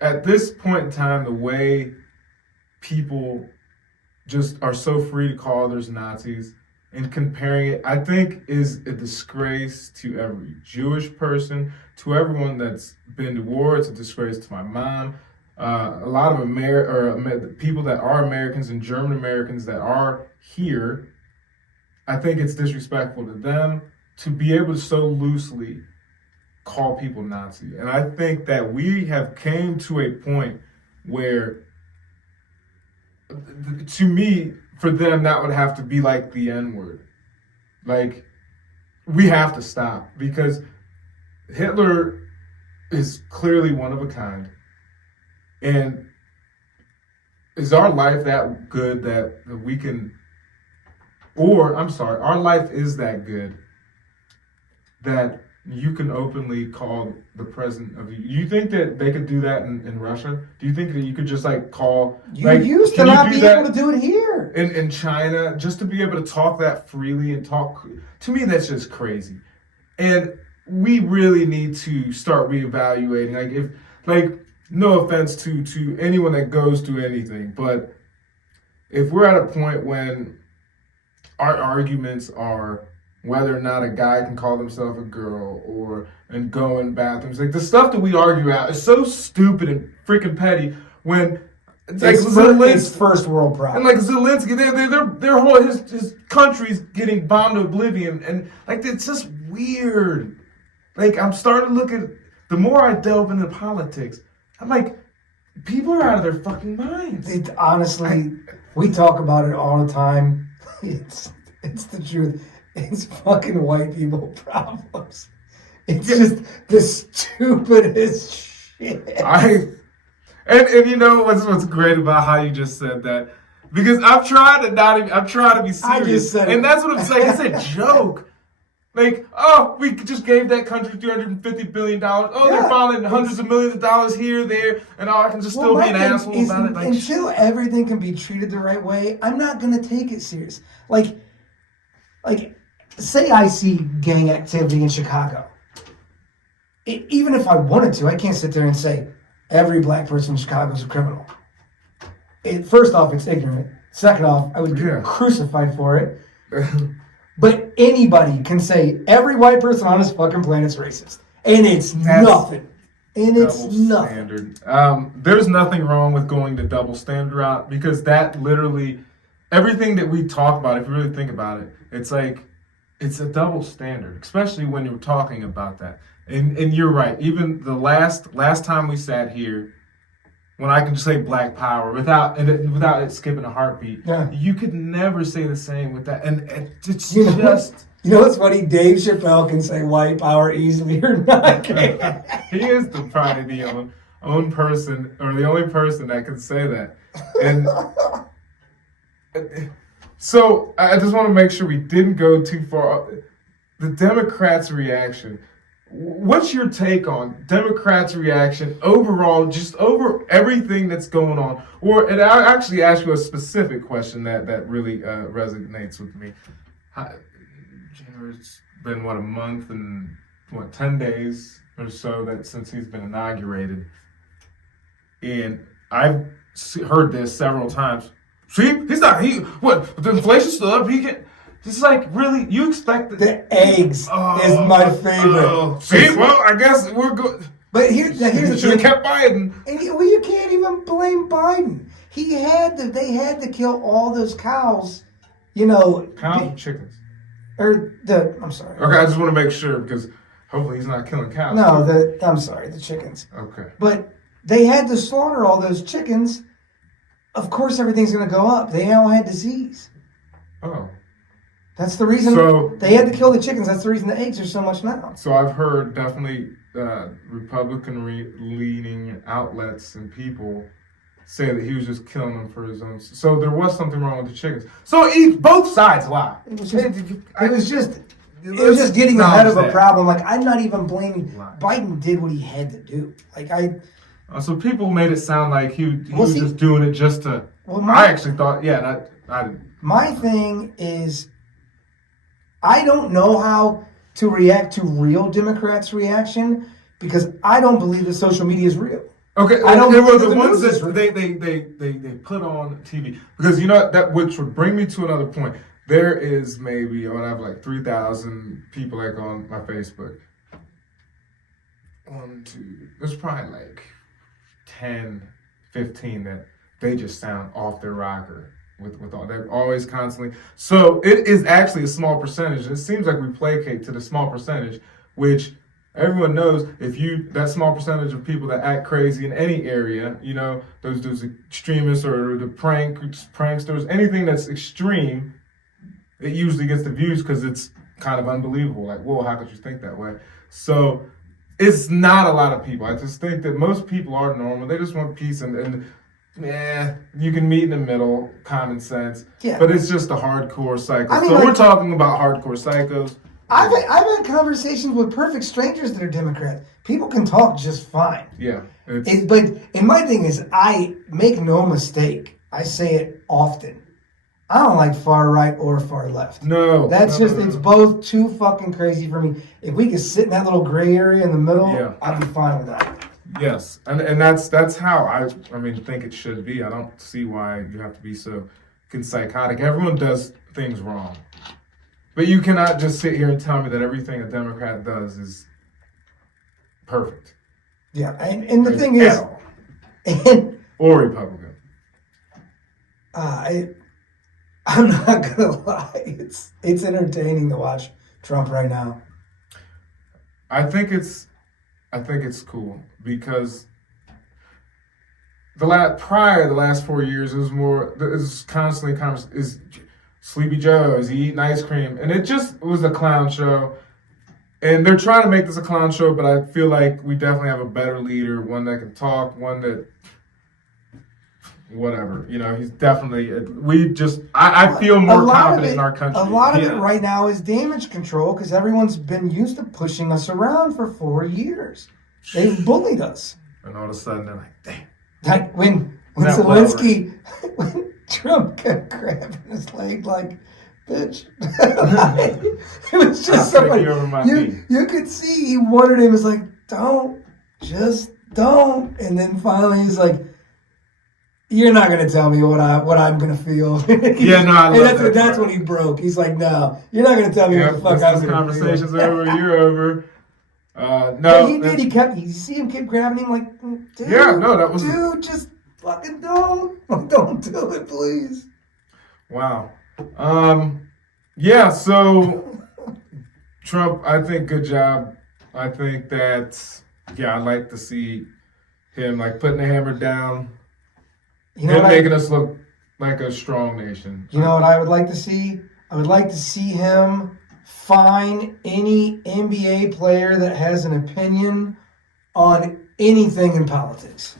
at this point in time, the way people just are so free to call others Nazis and comparing it, I think, is a disgrace to every Jewish person, to everyone that's been to war. It's a disgrace to my mom. A lot of people that are Americans and German Americans that are here, I think it's disrespectful to them to be able to so loosely call people Nazi. And I think that we have came to a point where, to me, for them, that would have to be like the N-word. Like, we have to stop because Hitler is clearly one of a kind. And is our life that good that we can, our life is that good that you can openly call the president of you think that they could do that in Russia? Do you think that you could just like call? You used to not be able to do it here. In China, just to be able to talk that freely and talk, to me, that's just crazy. And we really need to start reevaluating. No offense to anyone that goes through anything, but if we're at a point when our arguments are whether or not a guy can call himself a girl and go in bathrooms, like the stuff that we argue out is so stupid and freaking petty. When it's like Zelensky, first world problem, and like Zelensky, their whole his country's getting bombed to oblivion, and like it's just weird. Like I'm starting to look at the more I delve into politics, I'm like, people are out of their fucking minds. Honestly, we talk about it all the time. It's the truth. It's fucking white people problems. It's just the stupidest shit. And you know what's great about how you just said that? Because I'm trying to be serious. And that's what I'm saying. It's a joke. Like, oh, we just gave that country $350 billion. Oh, they're finding hundreds of millions of dollars here, there, and I can just still be an asshole about it. Like, until everything can be treated the right way, I'm not going to take it serious. Like, say I see gang activity in Chicago. Even if I wanted to, I can't sit there and say every black person in Chicago is a criminal. First off, it's ignorant. Second off, I would get crucified for it. But anybody can say every white person on this fucking planet's racist. And it's nothing. And it's nothing. There's nothing wrong with going the double standard route because that literally, everything that we talk about, if you really think about it, it's like, it's a double standard, especially when you're talking about that. And you're right. Even the last time we sat here, when I can just say Black Power without it skipping a heartbeat, you could never say the same with that. And it's you know what's funny? Dave Chappelle can say white power easily or not. He is probably the own person or the only person that can say that. And so I just want to make sure we didn't go too far. The Democrats' reaction. What's your take on Democrats' reaction overall, just over everything that's going on? And I'll actually ask you a specific question that really resonates with me. It's been, a month and 10 days or so since he's been inaugurated. And I've heard this several times. See, the inflation's still up, he can't. It's like, really, you expect the eggs is my favorite. See, well, I guess we're good. But here's the thing. Should have kept Biden. And you can't even blame Biden. They had to kill all those cows, Cows or chickens? I'm sorry. Okay, I just want to make sure because hopefully he's not killing cows. No, I'm sorry, the chickens. Okay. But they had to slaughter all those chickens. Of course everything's going to go up. They all had disease. Oh. That's the reason they had to kill the chickens. That's the reason the eggs are so much now. So I've heard definitely Republican-leaning outlets and people say that he was just killing them for his own. So there was something wrong with the chickens. So both sides lie. It was just getting ahead of a problem. Like, I'm not even blaming Biden. Did what he had to do. So people made it sound like he was just doing it just to. Well, I actually thought, I didn't. My thing is, I don't know how to react to real Democrats' reaction because I don't believe that social media is real. Okay, I don't it were believe the the ones news is that they put on TV, because you know that, which would bring me to another point. There is maybe, I have like 3,000 people like on my Facebook. There's probably like 10, 15 that they just sound off their rocker with all. They're always constantly. So it is actually a small percentage. It seems like we placate to the small percentage, which everyone knows. If you that small percentage of people that act crazy in any area, you know, those extremists or the pranksters, anything that's extreme, it usually gets the views because it's kind of unbelievable. Like, whoa, how could you think that way? So it's not a lot of people. I just think that most people are normal. They just want peace and you can meet in the middle, common sense. Yeah. But it's just a hardcore psycho. I mean, so like, we're talking about hardcore psychos. I've had conversations with perfect strangers that are Democrats. People can talk just fine. Yeah. And my thing is, I make no mistake. I say it often. I don't like far right or far left. No. It's both too fucking crazy for me. If we could sit in that little gray area in the middle, Yeah. I'd be fine with that. Yes, and that's how I think it should be. I don't see why you have to be so psychotic. Everyone does things wrong, but you cannot just sit here and tell me that everything a Democrat does is perfect. Yeah, and the thing is, or Republican. I'm not gonna lie, it's entertaining to watch Trump right now. I think it's cool because the last 4 years, it was constantly is Sleepy Joe, is he eating ice cream, and it just was a clown show. And they're trying to make this a clown show, but I feel like we definitely have a better leader, one that can talk, one that whatever, you know, he's definitely. I feel more confident in our country. A lot of it right now is damage control because everyone's been used to pushing us around for 4 years. They've bullied us. And all of a sudden they're like, damn. Like when Zelensky, when Trump kept grabbing his leg like, bitch. It was just somebody. You could see he wanted him. It's like, just don't. And then finally he's like, you're not gonna tell me what I'm gonna feel. Yeah, no, I love that. That's when he broke. He's like, no, you're not gonna tell me what the fuck I'm gonna feel. Conversation's over. You're over. No, but he did. You see him keep grabbing him like, dude. Yeah, no, that was. Dude, just fucking don't do it, please. Wow. Yeah. So Trump, I think, good job. I think that, I'd like to see him like putting the hammer down. Making us look like a strong nation. You know what I would like to see? I would like to see him fine any NBA player that has an opinion on anything in politics.